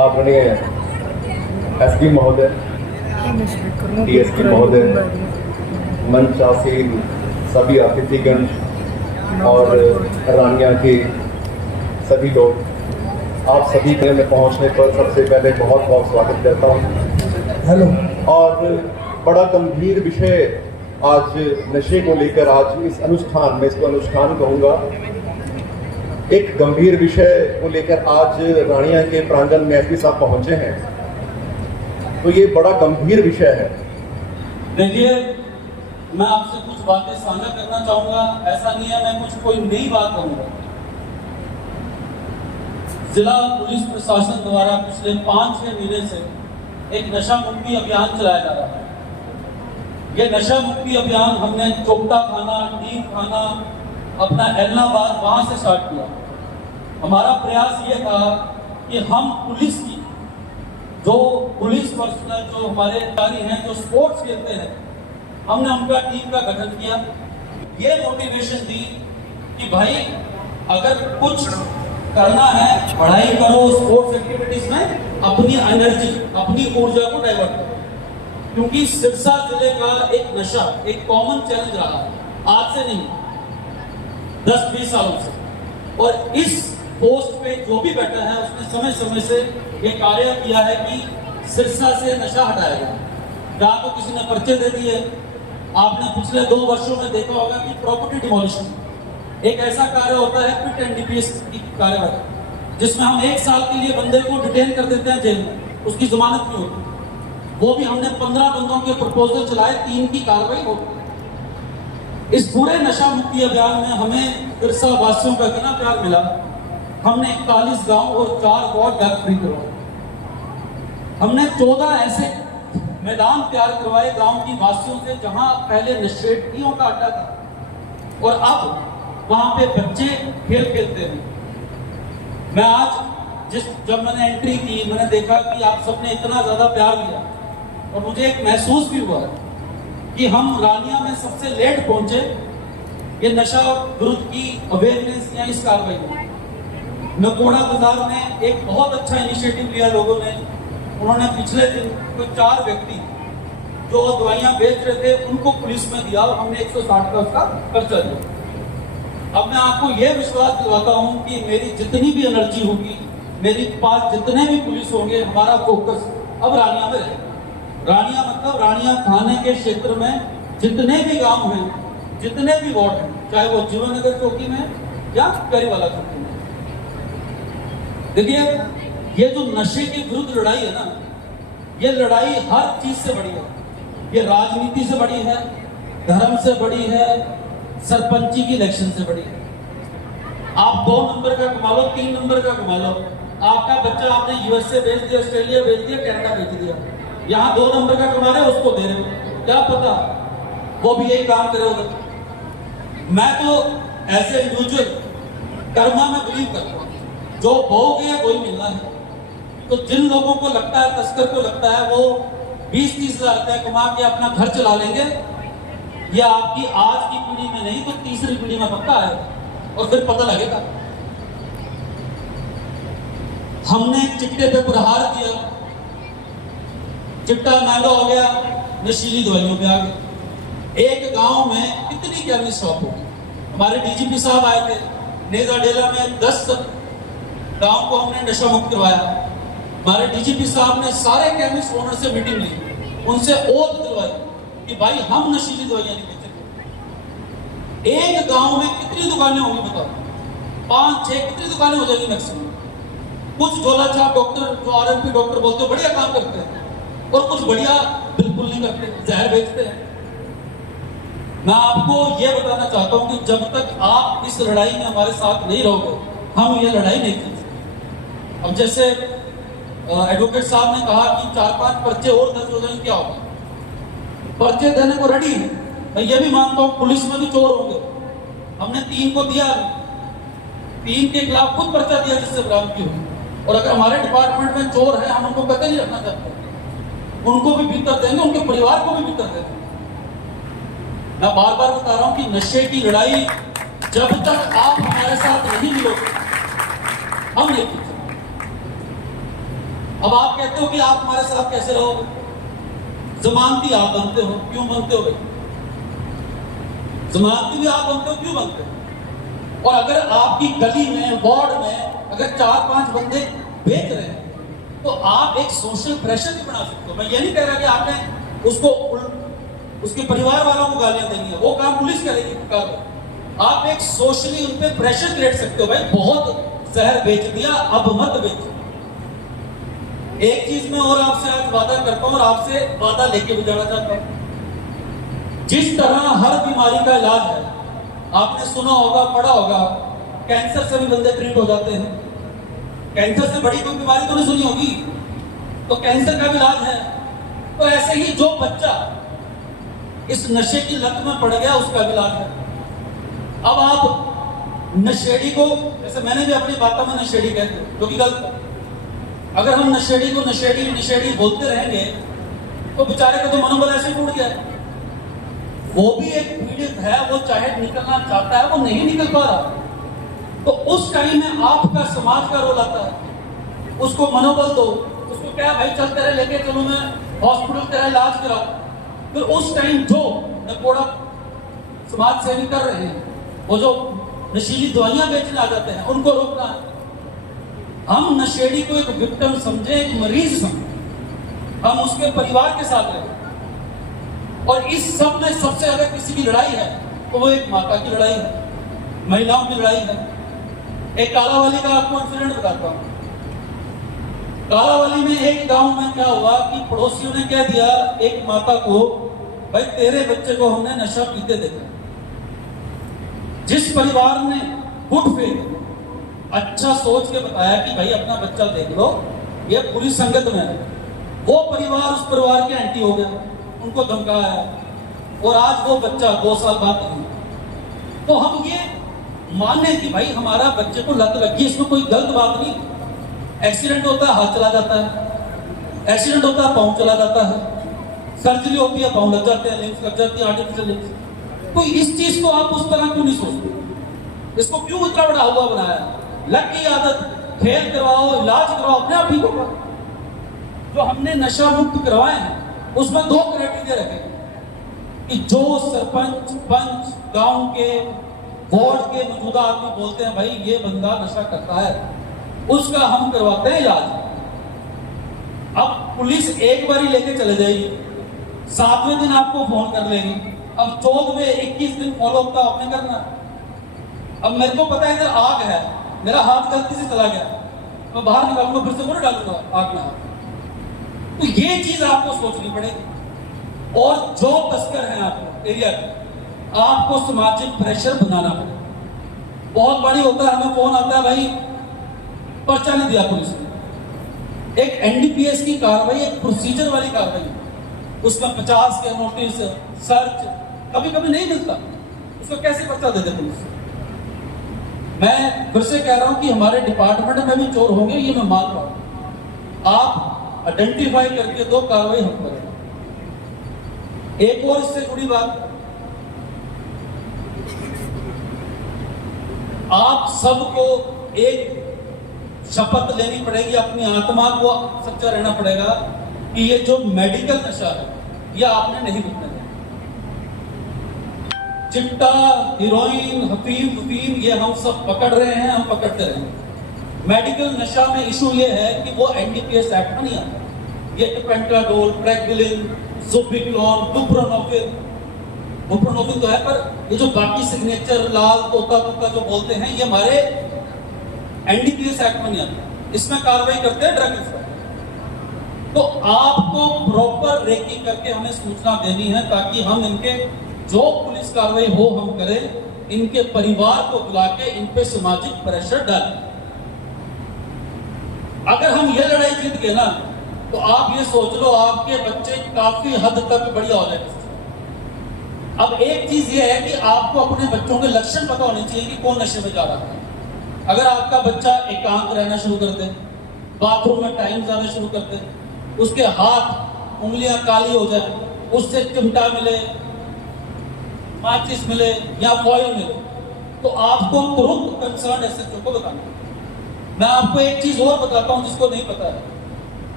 आदरणीय एसपी महोदय, डीएसपी महोदय, मंच आसीन सभी अतिथिगण और रानिया के सभी लोग, आप सभी के में पहुंचने पर सबसे पहले बहुत बहुत स्वागत करता हूं। हेलो। और बड़ा गंभीर विषय आज नशे को लेकर आज इस अनुष्ठान में, इसको अनुष्ठान कहूँगा, एक गंभीर विषय को लेकर आज रानिया के प्रांगण में एसपी साहब पहुंचे हैं, तो ये बड़ा गंभीर विषय है। देखिए, मैं आपसे कुछ बातें साझा करना चाहूंगा। ऐसा नहीं है मैं कुछ कोई नई बात कहूंगा। जिला पुलिस प्रशासन द्वारा पिछले 5-6 महीने से एक नशा मुक्ति अभियान चलाया जा रहा है। ये नशा मुक्ति अभियान हमने चोपटा थाना, टीम थाना, अपना एलनाबाद वहां से स्टार्ट किया। हमारा प्रयास ये था कि हम पुलिस की जो पुलिस पर्सनल, जो हमारे अधिकारी हैं, जो स्पोर्ट्स खेलते हैं, हमने उनका टीम का गठन किया। ये मोटिवेशन दी कि भाई अगर कुछ करना है, पढ़ाई करो, स्पोर्ट्स एक्टिविटीज में अपनी एनर्जी, अपनी ऊर्जा को डाइवर्ट करो, क्योंकि सिरसा जिले का एक नशा एक कॉमन चैलेंज रहा आज से नहीं, 10-20 सालों से। और इस पोस्ट पे जो भी बैठा है उसने समय समय से ये कार्य किया है कि सिरसा से नशा हटाया जाए। या तो किसी ने पर्चे दे दिए, आपने पिछले 2 वर्षों में देखा होगा कि प्रॉपर्टी डिमोलिशन एक ऐसा कार्य होता है, पिट एंड डीपीएस की कार्यवाही, जिसमें हम 1 साल के लिए बंदे को डिटेन कर देते हैं जेल में, उसकी जमानत नहीं होती। वो भी हमने 15 बंदों के प्रपोजल चलाए, 3 की कार्रवाई होती। इस पूरे नशा मुक्ति अभियान में हमें सिरसा वासियों का इतना प्यार मिला, हमने 41 गांव और 4 वार्ड ड्रग फ्री करवाए। हमने 14 ऐसे मैदान तैयार करवाए गांव की वासियों से जहां पहले नशेड़ियों का अड्डा था और अब वहां पे बच्चे खेल खेलते हैं। मैं आज जब मैंने एंट्री की, मैंने देखा कि आप सबने इतना ज्यादा प्यार दिया और मुझे एक महसूस भी हुआ कि हम रानिया में सबसे लेट पहुंचे ये नशा विरुद्ध की अवेयरनेस या इस कार्रवाई में। नकोड़ा बाजार में एक बहुत अच्छा इनिशिएटिव लिया लोगों ने। उन्होंने पिछले दिन कोई 4 व्यक्ति जो दवाइयां बेच रहे थे उनको पुलिस में दिया और हमने 160 का उसका खर्चा दिया। अब मैं आपको यह विश्वास दिलाता हूं कि मेरी जितनी भी एनर्जी होगी, मेरे पास जितने भी पुलिस होंगे, हमारा फोकस अब रानिया में रहेगा। रानिया मतलब रानिया थाने के क्षेत्र में जितने भी गांव हैं, जितने भी वार्ड हैं, चाहे वो जीवन नगर चौकी में या करीवाला चौकी में। देखिए, ये जो नशे के विरुद्ध लड़ाई है ना, ये लड़ाई हर चीज से बड़ी है। ये राजनीति से बड़ी है, धर्म से बड़ी है, सरपंची की इलेक्शन से बड़ी है। आप 2 नंबर का कमा लो, 3 नंबर का कमा लो, आपका बच्चा आपने यूएसए भेज दिया, ऑस्ट्रेलिया भेज दिया, कनाडा भेज दिया, यहाँ 2 नंबर का कमा रहे हो, उसको दे रहे हो, क्या पता वो भी यही काम करे होगा। मैं तो ऐसे इंडिविजुअल कर्मा में बिलीव करता हूँ, जो बोओगे वही मिलना है। तो जिन लोगों को लगता है, तस्कर को लगता है वो 20-30 हजार रुपया कमा के अपना घर चला लेंगे, ये आपकी आज की पीढ़ी में नहीं तो तीसरी पीढ़ी में पक्का है, और फिर पता लगेगा। हमने चिट्टे पे प्रहार किया, चिट्टा महंगा हो गया, नशीली दवाइयों पे आ गए। एक गांव में कितनी केमिस्ट शॉप होगी। हमारे डीजीपी साहब आए थे, नेजा डेला में 10 गांव को हमने नशा मुक्त करवाया। हमारे डीजीपी साहब ने सारे केमिस्ट ओनर से मीटिंग ली, उनसे ओथ दिलवाई कि भाई हम नशीली दवाइयां नहीं बेचेंगे। एक गांव में कितनी दुकानें होंगी बताओ? 5-6 कितनी दुकानें हो जाएगी मैक्सिमम। कुछ झोला छाप डॉक्टर, जो आरएमपी डॉक्टर बोलते हैं, बढ़िया काम करते हैं, और कुछ बढ़िया बिल्कुल नहीं करते, जहर बेचते हैं। मैं आपको यह बताना चाहता हूं कि जब तक आप इस लड़ाई में हमारे साथ नहीं रहोगे, हम ये लड़ाई नहीं जीत सकते। अब जैसे एडवोकेट साहब ने कहा कि 4-5 पर्चे और दर्ज हो जाएंगे, क्या होगा? पर्चे देने को रेडी है। मैं ये भी मानता हूँ पुलिस में भी चोर होंगे, हमने 3 को दिया, 3 के खिलाफ खुद पर्चा दिया जिससे बरामदगी हुई। और अगर हमारे डिपार्टमेंट में चोर है, हम उनको कतई नहीं रखना चाहते, उनको भी भीतर देंगे, उनके परिवार को भी भीतर देंगे। मैं बार बार बता रहा हूं कि नशे की लड़ाई जब तक आप हमारे साथ नहीं मिलोगे, हम नहीं जीत सकते। अब आप कहते हो कि आप हमारे साथ कैसे रहोगे, जमानती आप बनते हो, क्यों बनते हो भाई? जमानती भी आप बनते हो, क्यों बनते हो? और अगर आपकी गली में, वार्ड में अगर 4-5 बंदे बेच रहे हैं तो आप एक सोशल प्रेशर भी बना सकते हो। मैं ये नहीं कह रहा कि आपने उसके परिवार वालों को गालियां देनी है, वो काम पुलिस करेगी। आप एक सोशली उन पे प्रेशर क्रिएट सकते हो, भाई बहुत जहर बेच दिया, अब मत बेचो। एक चीज मैं और आपसे आज वादा करता हूं और आपसे वादा लेके भी जाना चाहता हूं। जिस तरह हर बीमारी का इलाज है, आपने सुना होगा, पढ़ा होगा, कैंसर से भी बंदे ट्रीट हो जाते हैं। कैंसर से बड़ी कोई बीमारी तो नहीं सुनी होगी, तो कैंसर का भी इलाज है। तो ऐसे ही जो बच्चा इस नशे की लत में पड़ गया, उसका भी इलाज है। अब आप नशेड़ी को, जैसे मैंने भी अपनी बातों में नशेड़ी कहते हैं, जो कि गलत है। अगर हम नशेड़ी को नशेड़ी नशेड़ी बोलते रहेंगे तो बेचारे का तो मनोबल ऐसे टूट गया। वो भी एक पीड़ित है, वो चाहे निकलना चाहता है, वो नहीं निकल पा रहा। तो उस टाइम में आपका समाज का रोल आता है। उसको मनोबल दो, उसको क्या भाई चलते रहे, लेके चलो, मैं हॉस्पिटल तेरा इलाज कराओ। फिर उस टाइम जो नकोड़ा समाज सेवी कर रहे हैं, वो जो नशीली दवाइयां बेचने आ जाते हैं, उनको रोकना है। हम नशेड़ी को एक विक्टिम समझे, एक मरीज समझे, हम उसके परिवार के साथ रहे। और इस सब में सबसे अगर किसी की लड़ाई है तो वो एक माता की लड़ाई है, महिलाओं की लड़ाई है। एक कालावाली का आपको इंसिडेंट बताता हूं। कालावाली में एक गांव में क्या हुआ कि पड़ोसियों ने कह दिया एक माता को, भाई तेरे बच्चे को हमने नशा पीते देखा। जिस परिवार ने गुड फेथ, अच्छा सोच के बताया कि भाई अपना बच्चा देख लो, ये पूरी संगत में है, वो परिवार उस परिवार के एंटी हो गया, उनको धमकाया, और आज वो बच्चा 2 साल बाद नहीं। तो हम ये माने कि भाई हमारा बच्चे को लत लगी, इसमें कोई गलत बात नहीं। एक्सीडेंट होता है, हाथ चला जाता है, एक्सीडेंट होता है, पाँव चला जाता है, सर्जरी होती है, पाँव लग जाते हैं, लिम्स लग जाती है, आर्टिफिशियल लिम्स। तो इस चीज को आप उस तरह क्यों नहीं सोचते? इसको क्यों इतना बड़ा हुआ बनाया? लग की आदत, खेल करवाओ, इलाज करवाओ, अपने आप ठीक होगा। जो हमने नशा मुक्त करवाए हैं उसमें 2 क्राइटेरिया रखे कि जो सरपंच, पंच, गांव के, वार्ड के मौजूदा आदमी बोलते हैं भाई ये बंदा नशा करता है, उसका हम करवाते हैं इलाज। अब पुलिस एक बार ही लेके चले जाएगी, 7वें दिन आपको फोन कर लेगी, अब 14वें 21 दिन फॉलो अप आपने करना। अब मेरे को पता है इधर आग है, मेरा हाथ गलती से चला गया, मैं बाहर निकालूंगा, फिर से पूरा डालूंगा आग में हाथ। तो ये चीज आपको सोचनी पड़ेगी। और जो तस्कर हैं आपको एरिया के, आपको सामाजिक प्रेशर बनाना पड़ेगा। बहुत बड़ी होता है, हमें फोन आता है भाई पर्चा नहीं दिया पुलिस ने। एक एनडीपीएस की कार्रवाई, एक प्रोसीजर वाली कार्रवाई, उसमें 50 के नोटिस, सर्च, कभी कभी नहीं मिलता, उसको कैसे पर्चा दे दे पुलिस? मैं फिर से कह रहा हूं कि हमारे डिपार्टमेंट में भी चोर होंगे, ये मैं मान रहा हूं। आप आइडेंटिफाई करके दो, कार्रवाई हम करें। एक और इससे जुड़ी बात, आप सबको एक शपथ लेनी पड़ेगी, अपनी आत्मा को सच्चा रहना पड़ेगा कि ये जो मेडिकल नशा है ये आपने नहीं बिकना है। चिट्टा, हीरोइन, हफीम, ये हम सब पकड़ रहे हैं, हम पकड़ते रहेंगे। मेडिकल नशा में इशू ये है कि वो एनडीपीएस एक्ट में नहीं आता। ये पेंटाडोल, प्रेगविलिन, ज़ुबिक्लोन, बुप्रोनोफिन तो है, पर ये जो बाकी सिग्नेचर, लाल, तोता जो बोलते हैं, ये हमारे एनडीपीएस एक्ट में नहीं आता। इसमें कार्रवाई करते हैं ड्रग इंस्पेक्टर। तो आपको प्रॉपर रेकी करके हमें सूचना देनी है ताकि हम इनके जो पुलिस कार्रवाई हो हम करें, इनके परिवार को बुला के इन पे सामाजिक प्रेशर डालें। अगर हम ये लड़ाई जीत गए ना, तो आप ये सोच लो आपके बच्चे काफी हद तक बढ़िया हो जाएंगे। अब एक चीज ये है कि आपको अपने बच्चों के लक्षण पता होने चाहिए कि कौन नशे में जा रहा है। अगर आपका बच्चा एकांत रहना शुरू कर दे, बाथरूम में टाइम जाना शुरू कर दे, उसके हाथ उंगलियां काली हो जाए, उससे चिमटा मिले, माचिस मिले या फॉयल मिले, तो आपको तुरंत कंसर्न एसएचओ को बताना। मैं आपको एक चीज और बताता हूं जिसको नहीं पता है।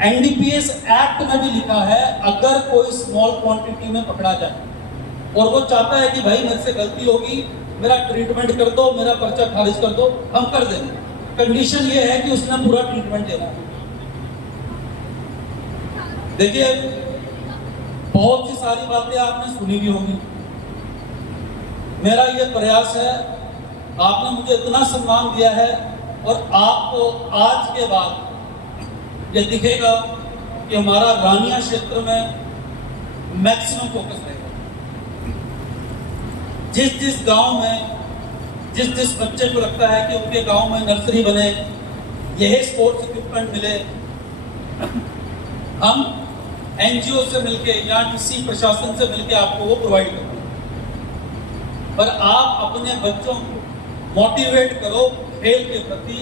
एनडीपीएस एक्ट में भी लिखा है, अगर कोई स्मॉल क्वांटिटी में पकड़ा जाए और वो चाहता है कि भाई मेरे से गलती होगी, मेरा ट्रीटमेंट कर दो, मेरा पर्चा खारिज कर दो, हम कर देंगे। कंडीशन ये है कि उसने पूरा ट्रीटमेंट देना है। देखिए, बहुत सी सारी बातें आपने सुनी भी होंगी। मेरा ये प्रयास है, आपने मुझे इतना सम्मान दिया है और आपको आज के बाद ये दिखेगा कि हमारा रानिया क्षेत्र में मैक्सिमम फोकस रहेगा। जिस जिस गांव में जिस जिस बच्चे को लगता है कि उनके गांव में नर्सरी बने, यही स्पोर्ट्स इक्विपमेंट मिले, हम एनजीओ से मिलके या किसी प्रशासन से मिलके आपको वो प्रोवाइड करेंगे। पर आप अपने बच्चों को मोटिवेट करो खेल के प्रति,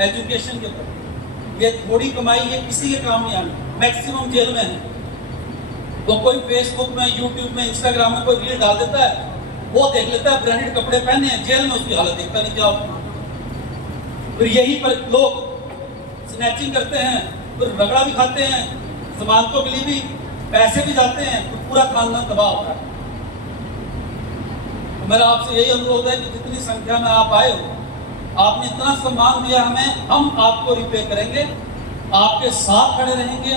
एजुकेशन के प्रति। ये थोड़ी कमाई है, किसी के काम नहीं आनी, मैक्सिमम जेल में है। तो कोई फेसबुक में, यूट्यूब में, इंस्टाग्राम में कोई रील डाल देता है, वो देख लेता है ब्रांडेड कपड़े पहने हैं, जेल में उसकी हालत देखता नहीं जाओ। फिर यही पर लोग स्नैचिंग करते हैं, फिर रगड़ा भी खाते हैं, जमानतों के लिए भी पैसे भी जाते हैं, तो पूरा खानदान तबाह होता है। तो मेरा आपसे यही अनुरोध है कि जितनी संख्या में आप आए हो, आपने इतना सम्मान दिया हमें, हम आपको रिपे करेंगे, आपके साथ खड़े रहेंगे।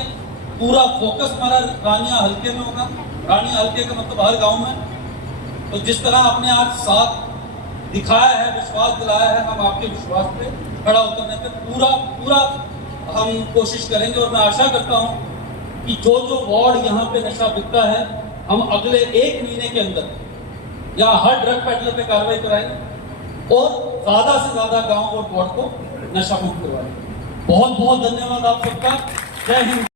पूरा फोकस हमारा रानिया हल्के में होगा। रानिया हल्के का मतलब हर गांव में। तो जिस तरह आपने आज साथ दिखाया है, विश्वास दिलाया है, हम आपके विश्वास पे खड़ा उतरने पे पूरा हम कोशिश करेंगे। और मैं आशा करता हूं कि जो जो वार्ड यहाँ पे नशा बिकता है, हम अगले 1 महीने के अंदर यहाँ हर ड्रग पेडलर पे कार्रवाई कराएंगे और ज्यादा से ज्यादा गांव और वार्ड को नशा मुक्त करवाएंगे। बहुत बहुत धन्यवाद आप सबका। जय हिंद।